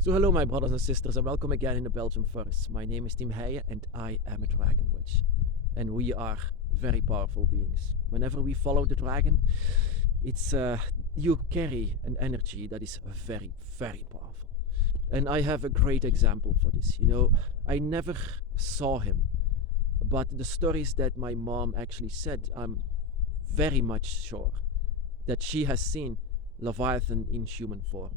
So hello my brothers and sisters and welcome again in the Belgium forest. My name is Tim Heijen and I am a dragon witch. And we are very powerful beings. Whenever we follow the dragon, it's you carry an energy that is very, very powerful. And I have a great example for this. I never saw him, but the stories that my mom actually said, I'm very much sure that she has seen Leviathan in human form.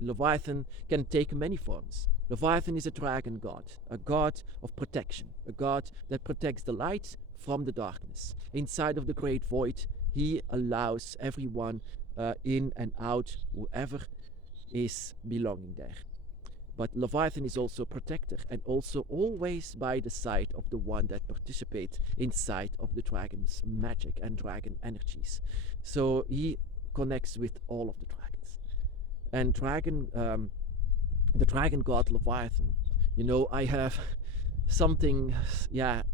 Leviathan can take many forms. Leviathan is a dragon god, a god of protection, a god that protects the light from the darkness. Inside of the great void, he allows everyone in and out, whoever is belonging there. But Leviathan is also a protector and also always by the side of the one that participates inside of the dragon's magic and dragon energies. So he connects with all of the dragons. And the dragon god Leviathan, I have something, like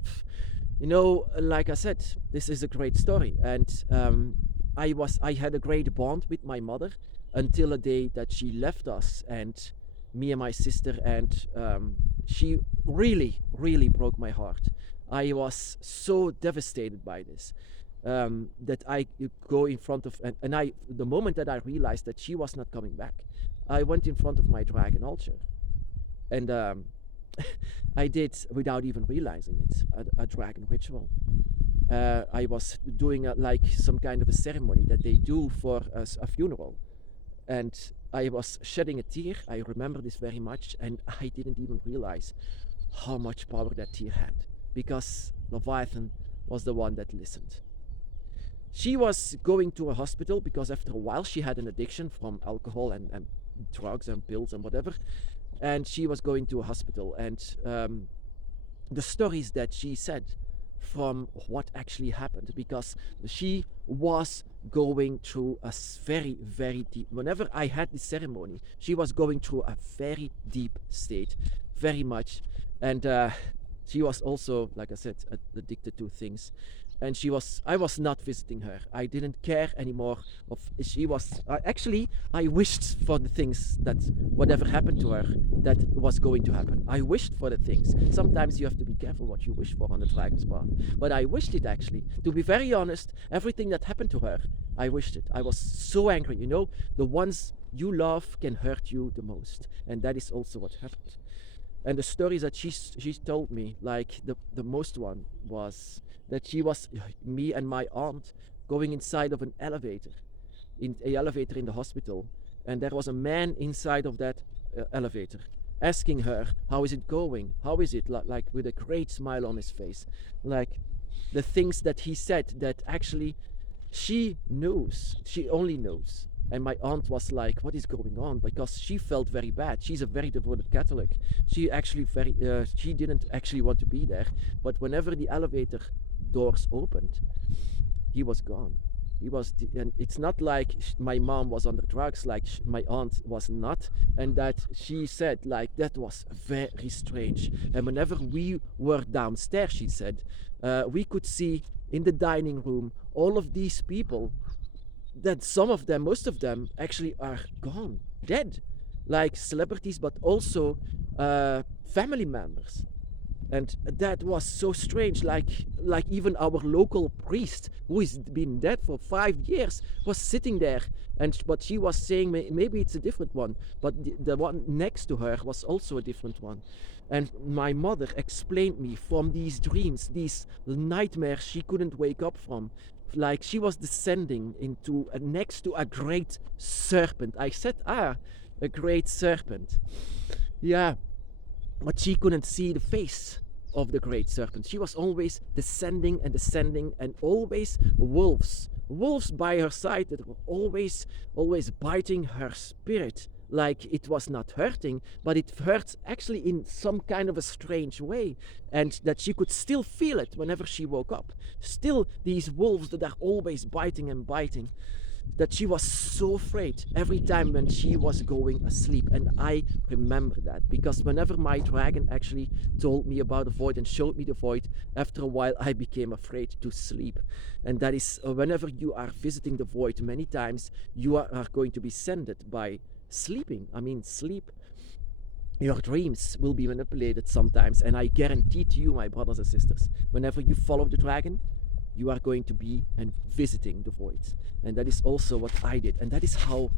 I said, this is a great story. And I had a great bond with my mother until the day that she left us and me and my sister, and she really, really broke my heart. I was so devastated by this. That I go in front of, and the moment that I realized that she was not coming back, I went in front of my dragon altar, and I did, without even realizing it, a dragon ritual. I was doing like some kind of a ceremony that they do for a funeral, and I was shedding a tear. I remember this very much, and I didn't even realize how much power that tear had, because Leviathan was the one that listened. She was going to a hospital because after a while she had an addiction from alcohol and drugs and pills and whatever, and she was going to a hospital, and the stories that she said from what actually happened, because she was going through a very, very deep, whenever I had this ceremony, she was going through a very deep state, very much, and she was also, like I said, addicted to things. And I was not visiting her. I didn't care anymore of she was, actually, I wished for the things that whatever happened to her, that was going to happen. I wished for the things. Sometimes you have to be careful what you wish for on the dragon's path. But I wished it actually. To be very honest, everything that happened to her, I wished it. I was so angry, the ones you love can hurt you the most. And that is also what happened. And the stories that she told me, like the most one was that she was, me and my aunt, going inside of an elevator, in the hospital, and there was a man inside of that elevator, asking her, how is it going? How is it? Like with a great smile on his face. Like the things that he said that actually she only knows. And my aunt was like, what is going on? Because she felt very bad. She's a very devoted Catholic. She didn't actually want to be there. But whenever the elevator doors opened, he was gone. And it's not like my mom was on the drugs, like my aunt was not. And that she said, like, that was very strange. And whenever we were downstairs, she said, we could see in the dining room all of these people, that most of them actually are gone, dead, like celebrities, but also family members. And that was so strange, like even our local priest, who has been dead for 5 years, was sitting there, but she was saying maybe it's a different one, but the one next to her was also a different one. And my mother explained me from these dreams, these nightmares she couldn't wake up from, like she was descending into next to a great serpent. I said, a great serpent. Yeah, but she couldn't see the face of the great serpent. She was always descending and descending, and always wolves by her side that were always biting her spirit. Like it was not hurting, but it hurt actually in some kind of a strange way, and that she could still feel it whenever she woke up. Still these wolves that are always biting and biting, that she was so afraid every time when she was going asleep. And I remember that, because whenever my dragon actually told me about the void and showed me the void, after a while I became afraid to sleep. And that is, whenever you are visiting the void, many times you are going to be sended by sleeping. I mean, sleep Your dreams will be manipulated sometimes, and I guarantee to you, my brothers and sisters, whenever you follow the dragon, you are going to be and visiting the void. And that is also what I did, and that is how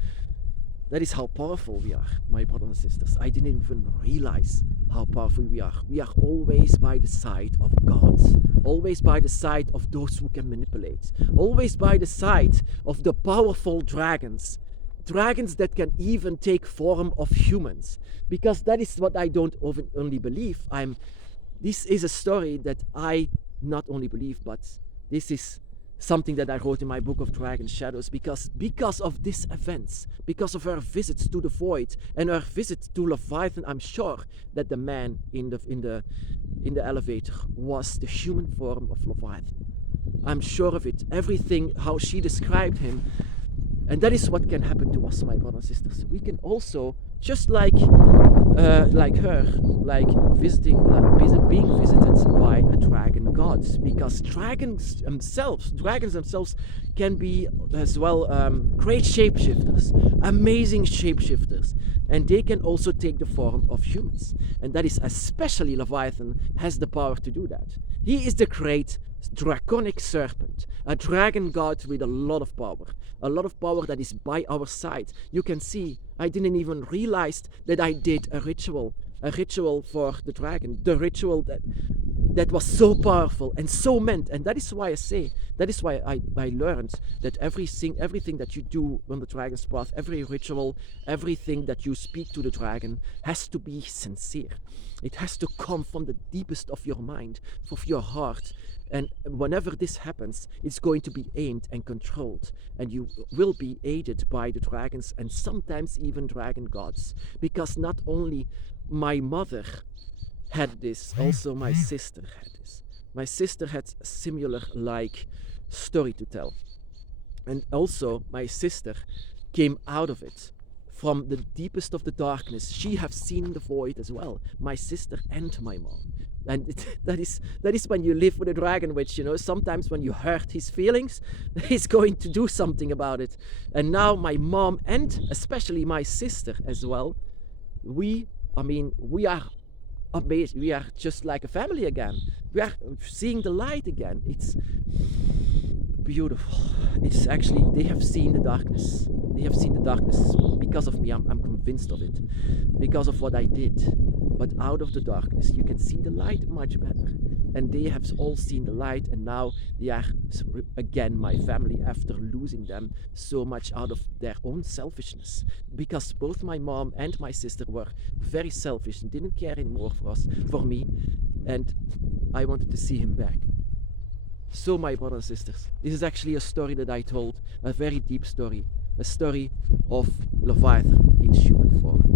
powerful we are, my brothers and sisters. I didn't even realize how powerful we are. We are always by the side of God, always by the side of those who can manipulate, always by the side of the powerful dragons that can even take form of humans, because that is what I don't only believe. This is a story that I not only believe, but this is something that I wrote in my book of Dragon Shadows, because of these events, because of her visits to the void and her visit to Leviathan, I'm sure that the man in the elevator was the human form of Leviathan. I'm sure of it. Everything how she described him. And that is what can happen to us, my brothers and sisters. We can also, just like her, being visited by a dragon god, because dragons themselves can be as well great shapeshifters, amazing shapeshifters, and they can also take the form of humans. And that is especially Leviathan has the power to do that. He is the great draconic serpent, a dragon god with a lot of power that is by our side. You can see, I didn't even realize that I did a ritual for the dragon, the ritual that was so powerful and so meant. And that is why I learned that everything that you do on the dragon's path, every ritual, everything that you speak to the dragon has to be sincere. It has to come from the deepest of your mind, of your heart. And whenever this happens, it's going to be aimed and controlled, and you will be aided by the dragons and sometimes even dragon gods. Because not only my mother had this, also my sister had this. My sister had a similar story to tell. And also my sister came out of it from the deepest of the darkness. She have seen the void as well, my sister and my mom. And that is when you live with a dragon, which, sometimes when you hurt his feelings, he's going to do something about it. And now my mom and especially my sister as well, we are amazed. We are just like a family again. We are seeing the light again. It's beautiful. It's actually, they have seen the darkness. They have seen the darkness because of me. I'm convinced of it, because of what I did. But out of the darkness, you can see the light much better. And they have all seen the light, and now they are again my family after losing them so much out of their own selfishness. Because both my mom and my sister were very selfish and didn't care anymore for me, and I wanted to see him back. So, my brothers and sisters, this is actually a story that I told, a very deep story, a story of Leviathan in human form.